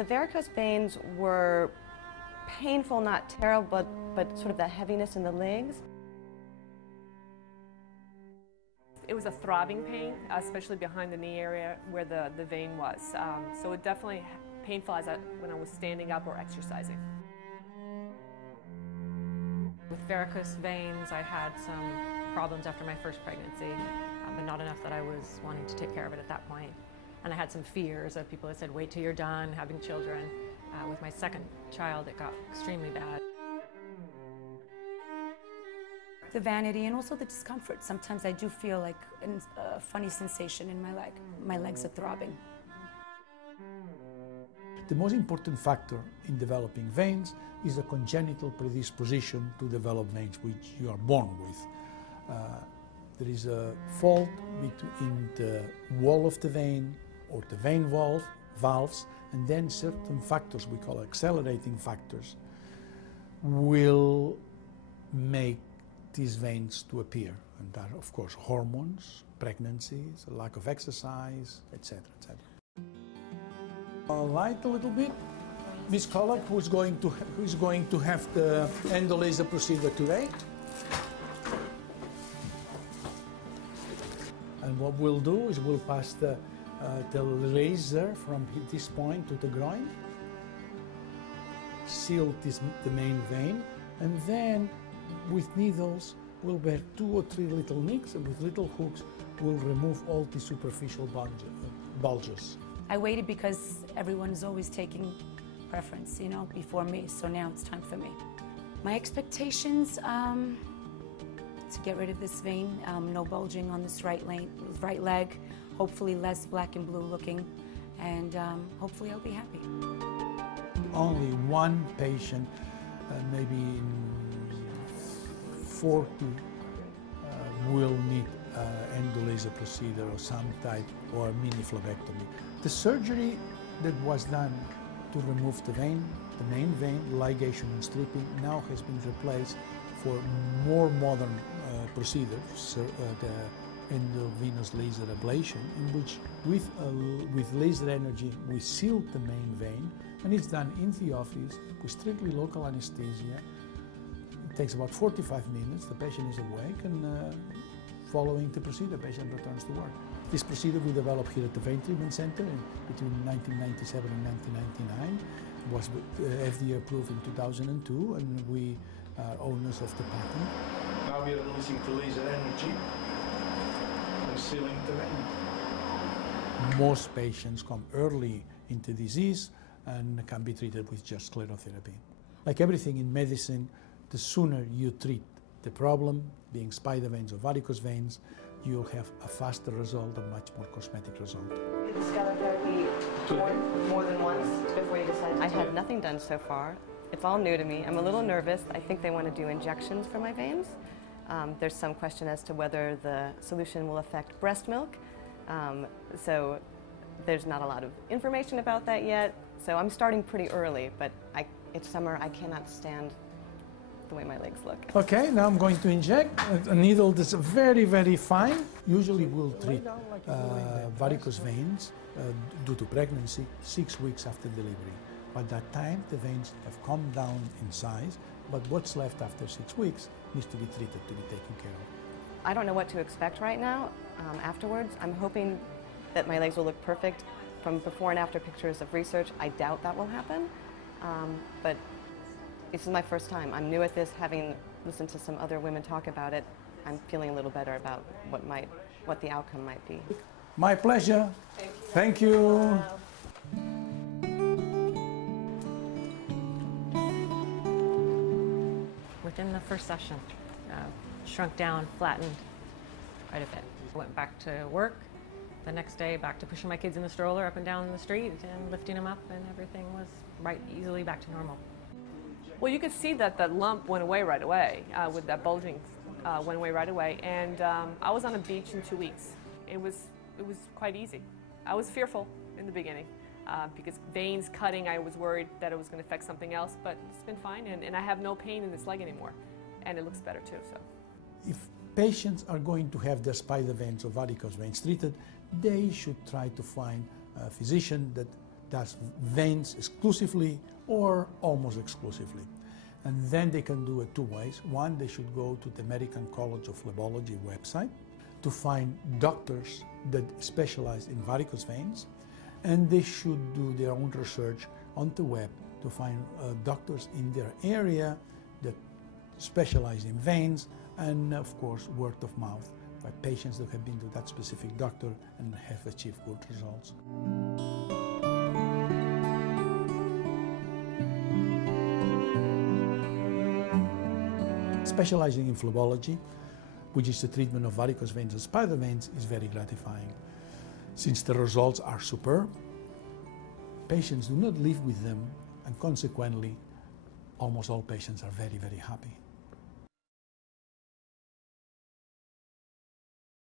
The varicose veins were painful, not terrible, but sort of that heaviness in the legs. It was a throbbing pain, especially behind the knee area where the vein was. So it definitely painful when I was standing up or exercising. With varicose veins, I had some problems after my first pregnancy, but not enough that I was wanting to take care of it at that point. And I had some fears of people that said, wait till you're done having children. With my second child, it got extremely bad. The vanity and also the discomfort. Sometimes I do feel like a funny sensation in my leg. My legs are throbbing. The most important factor in developing veins is a congenital predisposition to develop veins which you are born with. There is a fault between the wall of the vein or the vein valves, and then certain factors we call accelerating factors will make these veins to appear, and that of course hormones, pregnancies, a lack of exercise, etc., etc. Light a little bit. Miss Collop, who's going to have the endolaser procedure today. And what we'll do is we'll pass the laser from this point to the groin, seal the main vein, and then with needles we'll wear 2 or 3 little nicks, and with little hooks we'll remove all the superficial bulges. I waited because everyone is always taking preference, you know, before me, so now it's time for me. My expectations, to get rid of this vein, no bulging on this right leg, hopefully less black and blue looking, and hopefully I'll be happy. Only one patient, maybe in 40, will need endolaser procedure or some type or mini phlebectomy. The surgery that was done to remove the main vein, ligation and stripping, now has been replaced for more modern procedures, the endovenous laser ablation, in which with laser energy we seal the main vein, and it's done in the office with strictly local anesthesia. It takes about 45 minutes, the patient is awake, and following the procedure, the patient returns to work. This procedure we developed here at the Vein Treatment Center between 1997 and 1999. It was FDA approved in 2002, and we are owners of the patent. Now we are releasing the laser energy and sealing the vein. Most patients come early into disease and can be treated with just sclerotherapy. Like everything in medicine, the sooner you treat the problem, being spider veins or varicose veins, you'll have a faster result, a much more cosmetic result. Did the sclerotherapy more than once before you decided? I had nothing done so far. It's all new to me. I'm a little nervous. I think they want to do injections for my veins. There's some question as to whether the solution will affect breast milk. So there's not a lot of information about that yet. So I'm starting pretty early, but it's summer. I cannot stand the way my legs look. Okay, now I'm going to inject a needle that's very, very fine. Usually we'll treat varicose veins due to pregnancy 6 weeks after delivery. By that time, the veins have come down in size, but what's left after 6 weeks needs to be treated, to be taken care of. I don't know what to expect right now. Afterwards, I'm hoping that my legs will look perfect. From before and after pictures of research, I doubt that will happen, but this is my first time. I'm new at this, having listened to some other women talk about it. I'm feeling a little better about what the outcome might be. My pleasure. Thank you. Within the first session, shrunk down, flattened quite a bit. Went back to work. The next day, back to pushing my kids in the stroller up and down the street and lifting them up, and everything was easily back to normal. Well, you could see that the lump went away right away, with that bulging went away right away, and I was on a beach in 2 weeks. It was quite easy. I was fearful in the beginning because veins cutting, I was worried that it was going to affect something else, but it's been fine, and I have no pain in this leg anymore, and it looks better too. So, if patients are going to have their spider veins or varicose veins treated, they should try to find a physician that does veins exclusively or almost exclusively. And then they can do it two ways. One, they should go to the American College of Phlebology website to find doctors that specialize in varicose veins, and they should do their own research on the web to find doctors in their area that specialize in veins, and of course word of mouth by patients that have been to that specific doctor and have achieved good results. Specializing in phlebology, which is the treatment of varicose veins and spider veins, is very gratifying. Since the results are superb, patients do not live with them, and consequently, almost all patients are very, very happy.